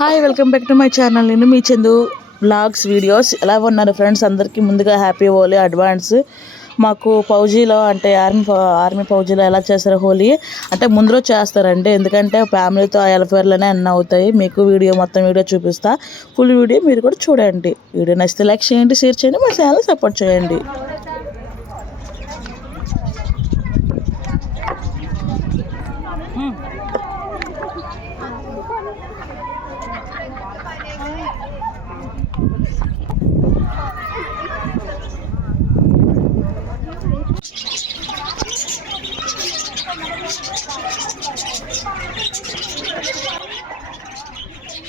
Hi welcome back to my channel. నేను మీ Chandu blogs videos. ఎలా ఉన్నారు ఫ్రెండ్స్? అందరికీ ముందుగా హ్యాపీ హోలీ అడ్వాన్స్. మాకు పౌజీలో అంటే ఆర్మీ పౌజీలో ఎలా చేస్తారు హోలీ అంటే ముందు రోజు చేస్తారండి. ఎందుకంటే ఫ్యామిలీతో ఎలఫేర్లోనే అన్నీ అవుతాయి. మీకు మొత్తం వీడియో చూపిస్తా. ఫుల్ వీడియో మీరు కూడా చూడండి. వీడియో నచ్చితే లైక్ చేయండి, షేర్ చేయండి, మా ఛానల్ సపోర్ట్ చేయండి.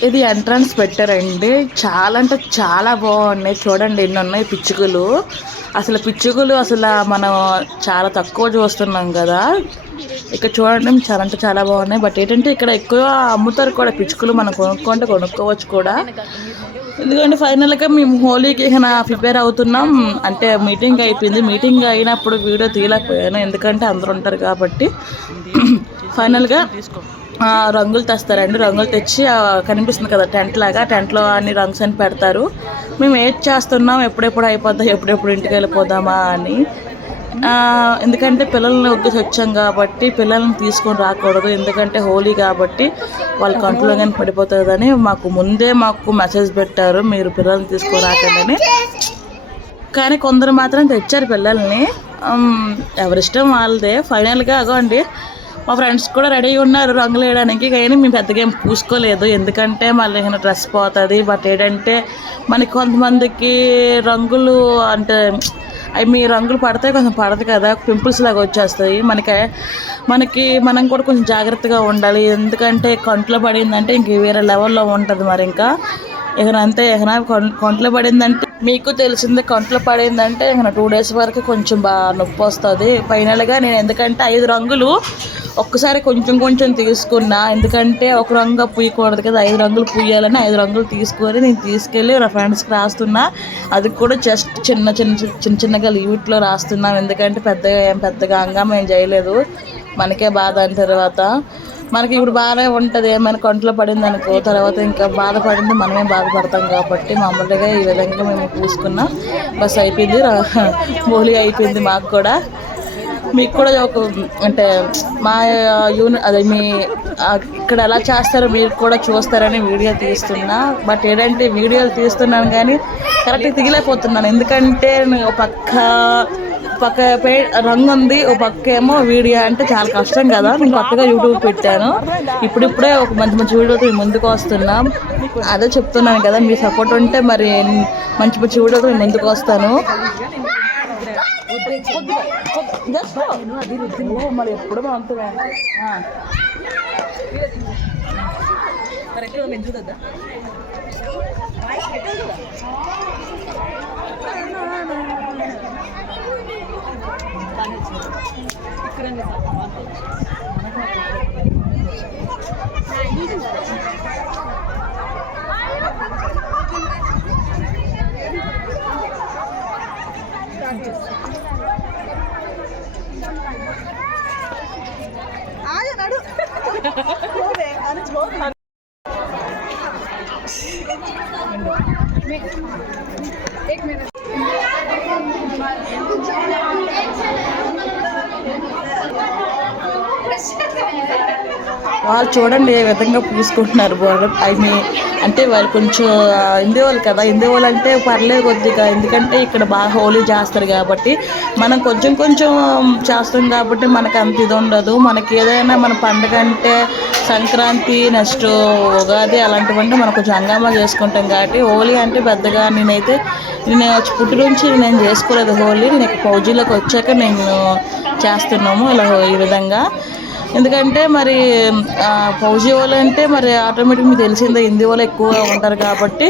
ఇది ఎంట్రన్స్ పెట్టారండి. చాలా అంటే చాలా బాగున్నాయి. చూడండి ఎన్ని ఉన్నాయి పిచ్చుకలు. అసలు మనం చాలా తక్కువ చూస్తున్నాం కదా. ఇక్కడ చూడండి చాలా అంటే చాలా బాగున్నాయి. బట్ ఏంటంటే ఇక్కడ ఎక్కువ అమ్ముతారు కూడా పిచ్చుకలు. మనం కొనుక్కోవచ్చు కూడా. ఎందుకంటే ఫైనల్గా మేము హోలీకి ప్రిపేర్ అవుతున్నాం. అంటే మీటింగ్ అయిపోయింది. మీటింగ్ అయినప్పుడు వీడియో తీయలేకపోయాను, ఎందుకంటే అందరూ ఉంటారు కాబట్టి. ఫైనల్గా రంగులు తెస్తారండి. రంగులు తెచ్చి కనిపిస్తుంది కదా టెంట్ లాగా, టెంట్లో అన్ని రంగ్స్ అని పెడతారు. మేము వెయిట్ చేస్తున్నాం ఎప్పుడెప్పుడు అయిపోద్దాం, ఎప్పుడెప్పుడు ఇంటికి వెళ్ళిపోదామా అని. ఎందుకంటే పిల్లల్ని ఒగ్గేసి వచ్చాం కాబట్టి పిల్లల్ని తీసుకొని రాకూడదు. ఎందుకంటే హోలీ కాబట్టి వాళ్ళ కంట్లో కానీ పడిపోతుందని ముందే మాకు మెసేజ్ పెట్టారు, మీరు పిల్లల్ని తీసుకొని రాకండి అని. కానీ కొందరు మాత్రం తెచ్చారు పిల్లల్ని. ఎవరిష్టం వాళ్ళదే. ఫైనల్గా అగోండి మా ఫ్రెండ్స్ కూడా రెడీ ఉన్నారు రంగులు వేయడానికి. కానీ మేము పెద్దగా ఏం పూసుకోలేదు, ఎందుకంటే మళ్ళీ డ్రెస్ పోతుంది. బట్ ఏంటంటే మనకి కొంతమందికి రంగులు అంటే అవి రంగులు పడితే కొంచెం పడదు కదా, పింపుల్స్ లాగా వచ్చేస్తాయి. మనం కూడా కొంచెం జాగ్రత్తగా ఉండాలి. ఎందుకంటే కంట్లో పడిందంటే ఇంక వేరే లెవెల్లో ఉంటుంది. మరి ఇంకా అంతే కంట్లో పడిందంటే మీకు తెలిసిందే. కంట్లో పడిందంటే 2 days వరకు కొంచెం బాగా నొప్పి వస్తుంది. ఫైనల్గా నేను ఎందుకంటే 5 రంగులు ఒక్కసారి కొంచెం తీసుకున్నా. ఎందుకంటే ఒక రంగు పూయకూడదు కదా, 5 రంగులు పూయాలని 5 రంగులు తీసుకొని నేను తీసుకెళ్ళి నా ఫ్రెండ్స్కి రాస్తున్నా. అది కూడా జస్ట్ చిన్నగా లిమిట్లో రాస్తున్నాం. ఎందుకంటే పెద్దగా హంగామా ఏం చేయలేదు. మనకే బాధ అయిన తర్వాత మనకి ఇప్పుడు బాగానే ఉంటుంది. ఏమైనా కంట్లో పడింది అనుకో, తర్వాత ఇంకా బాధపడింది మనమే బాధపడతాం కాబట్టి మామూలుగా ఈ విధంగా మేము పూసుకున్నాం. బస్ అయిపోయింది, హోలీ అయిపోయింది మాకు కూడా. మీకు కూడా అంటే మా అదే ఇక్కడ ఎలా చేస్తారో మీరు కూడా చూస్తారని వీడియో తీస్తున్నా. బట్ ఏంటంటే వీడియోలు తీస్తున్నాను కానీ కరెక్ట్గా దిగలేకపోతున్నాను. ఎందుకంటే పక్క రంగు ఉంది, ఓ పక్క ఏమో వీడియో అంటే చాలా కష్టం కదా. నేను కొత్తగా యూట్యూబ్ పెట్టాను. ఇప్పుడిప్పుడే ఒక మంచి వీడియోతో ముందుకు వస్తున్నాం. అదే చెప్తున్నాను కదా, మీ సపోర్ట్ ఉంటే మరి మంచి వీడియోతో ముందుకు వస్తాను. మరి ఎప్పుడు బాగుంటుందా కరెక్ట్గా మెచ్చుదా. एक मिनट వాళ్ళు చూడండి ఏ విధంగా పూసుకుంటున్నారు. అంటే వాళ్ళు కొంచెం హిందీ వాళ్ళు కదా, హిందీ వాళ్ళు అంటే పర్లేదు కొద్దిగా. ఎందుకంటే ఇక్కడ బాగా హోలీ చేస్తారు కాబట్టి మనం కొంచెం చేస్తాం కాబట్టి మనకు అంత ఇది ఉండదు. మనకి ఏదైనా మన పండుగ అంటే సంక్రాంతి, నెక్స్ట్ ఉగాది అలాంటివంటే మనం కొంచెం హంగామా చేసుకుంటాం కాబట్టి హోలీ అంటే పెద్దగా నేను పుట్టి నుంచి నేను చేసుకోలేదు హోలీ. నేను పౌజీలోకి వచ్చాక నేను చేస్తున్నాము ఇలా ఈ విధంగా. ఎందుకంటే మరి ఫౌజీ వాళ్ళు అంటే మరి ఆటోమేటిక్ మీకు తెలిసిందే హిందీ వాళ్ళు ఎక్కువగా ఉంటారు కాబట్టి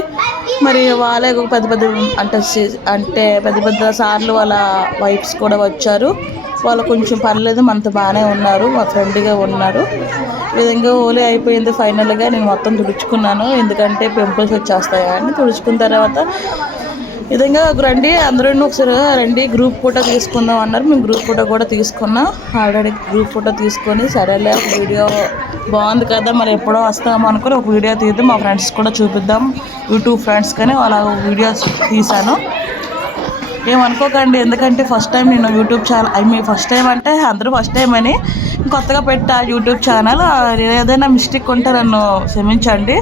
మరి వాళ్ళే పెద్ద సార్లు వాళ్ళ వైఫ్స్ కూడా వచ్చారు. వాళ్ళు కొంచెం పర్లేదు, మనతో బాగానే ఉన్నారు, మా ఫ్రెండ్గా ఉన్నారు. ఈ విధంగా హోలీ అయిపోయింది. ఫైనల్గా నేను మొత్తం తుడుచుకున్నాను, ఎందుకంటే పింపుల్స్ వచ్చేస్తాయని. తుడుచుకున్న తర్వాత విధంగా రండి అందరూ ఒకసారి రండి, గ్రూప్ ఫోటో తీసుకుందాం అన్నారు. మేము గ్రూప్ ఫోటో కూడా తీసుకున్నాం. ఆల్రెడీ గ్రూప్ ఫోటో తీసుకొని సరేలే ఒక వీడియో బాగుంది కదా మరి ఎప్పుడో వస్తాము అనుకుని ఒక వీడియో తీద్దాం, మా ఫ్రెండ్స్ కూడా చూపిద్దాం యూట్యూబ్ ఫ్రెండ్స్ కానీ అలా వీడియోస్ తీశాను. ఏమనుకోకండి, ఎందుకంటే ఫస్ట్ టైం నేను యూట్యూబ్ ఛానల్ ఫస్ట్ టైం అంటే అందరూ ఫస్ట్ టైం అని కొత్తగా పెట్టా యూట్యూబ్ ఛానల్. ఏదైనా మిస్టేక్ ఉంటే నన్ను క్షమించండి.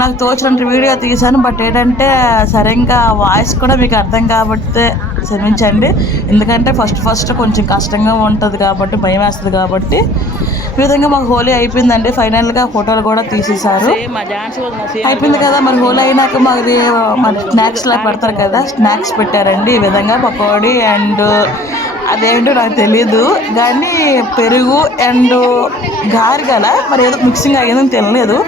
నాకు తోచినంత వీడియో తీశాను, బట్ ఏంటంటే సరిగ్గా వాయిస్ కూడా మీకు అర్థం కాబట్టి క్షమించండి. ఎందుకంటే ఫస్ట్ కొంచెం కష్టంగా ఉంటుంది కాబట్టి, భయం వేస్తుంది కాబట్టి. ఈ విధంగా మాకు హోలీ అయిపోయిందండి. ఫైనల్గా ఫోటోలు కూడా తీసేశారు. అయిపోయింది కదా మరి హోలీ అయినాక మాది మరి స్నాక్స్లా పెడతారు కదా, స్నాక్స్ పెట్టారండి. ఈ విధంగా పకోడీ అండ్ అదేంటో నాకు తెలీదు కానీ పెరుగు అండ్ గారిగల మరి ఏదో మిక్సింగ్ అయ్యిందని తెలియలేదు.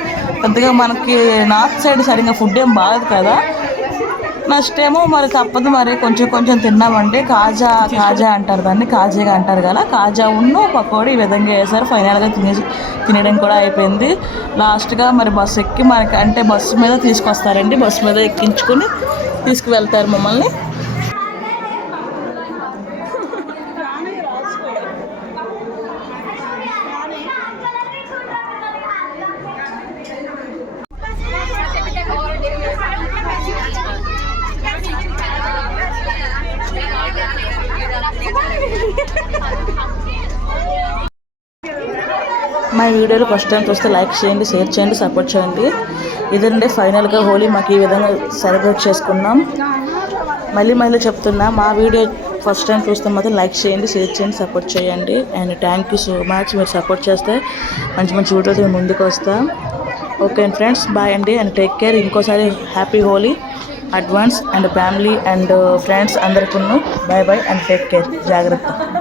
పెద్దగా మనకి నార్త్ సైడ్ సరిగ్గా ఫుడ్ ఏం బాగదు కదా. నెక్స్ట్ ఏమో మరి తప్పదు, మరి కొంచెం తిన్నామండి. కాజా అంటారు దాన్ని, కాజాగా అంటారు కదా. కాజా ఉన్ను పకోడీ ఈ విధంగా వేసారు. ఫైనల్గా తినడం కూడా అయిపోయింది. లాస్ట్గా మరి బస్సు ఎక్కి మనకి అంటే బస్సు మీద తీసుకొస్తారండి, బస్సు మీద ఎక్కించుకొని తీసుకువెళ్తారు మమ్మల్ని. మా వీడియోలు ఫస్ట్ టైం చూస్తే లైక్ చేయండి, షేర్ చేయండి, సపోర్ట్ చేయండి. ఇదండి ఫైనల్గా హోలీ మాకు ఈ విధంగా సెలబ్రేట్ చేసుకున్నాం. మళ్ళీ చెప్తున్నా, మా వీడియో ఫస్ట్ టైం చూస్తే మాత్రం లైక్ చేయండి, షేర్ చేయండి, సపోర్ట్ చేయండి. And thank you so much. మీరు సపోర్ట్ చేస్తే మంచి వీడియోతో ముందుకు వస్తాం. ఓకే అండ్ ఫ్రెండ్స్, బాయ్ అండి అండ్ టేక్ కేర్. ఇంకోసారి happy Holi advance and family and friends అందరికీ బాయ్ అండ్ టేక్ కేర్. జాగ్రత్త.